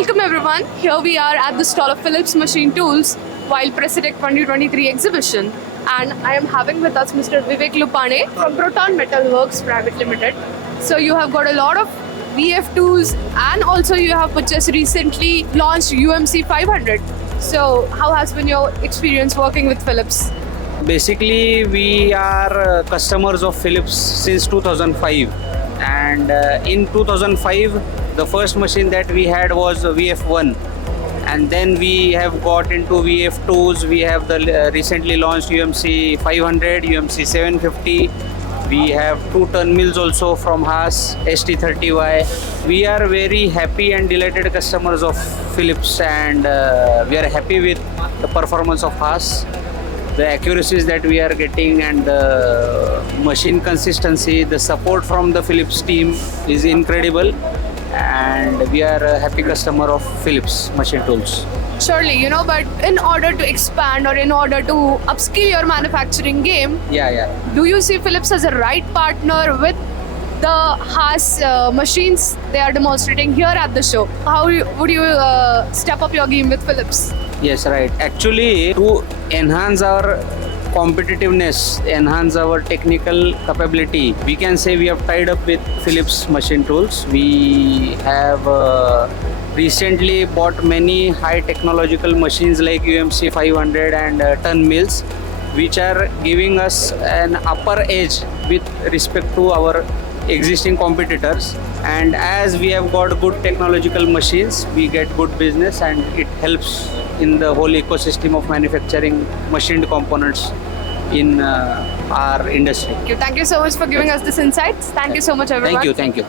Welcome everyone. Here we are at the stall of Phillips Machine Tools while President 2023 exhibition, and I am having with us Mr. Vivek Lupane from Proton Metal Works Private Limited. So you have got a lot of VF tools and also you have just recently launched UMC 500. So how has been your experience working with Phillips? Basically, we are customers of Phillips since 2005, and in 2005 the first machine that we had was VF1, and then we have got into VF2s. We have the recently launched UMC 500, UMC 750. We have 2 turn mills also from Haas ST30Y. We are very happy and delighted customers of Phillips, and we are happy with the performance of Haas, the accuracies that we are getting, and the machine consistency. The support from the Phillips team is incredible, and we are a happy customer of Phillips machine tools. Surely, but in order to expand or in order to upskill your manufacturing game, do you see Phillips as a right partner with the Haas machines they are demonstrating here at the show? How would you step up your game with Phillips? Yes, right. Actually, to enhance our competitiveness, enhance our technical capability, we can say we have tied up with Phillips machine tools. We have recently bought many high technological machines like UMC 500 and turn mills, which are giving us an upper edge with respect to our existing competitors. And as we have got good technological machines, we get good business, and it helps in the whole ecosystem of manufacturing machined components in our industry. Thank you so much for giving us this insights. Thank you so much, everyone. Thank you.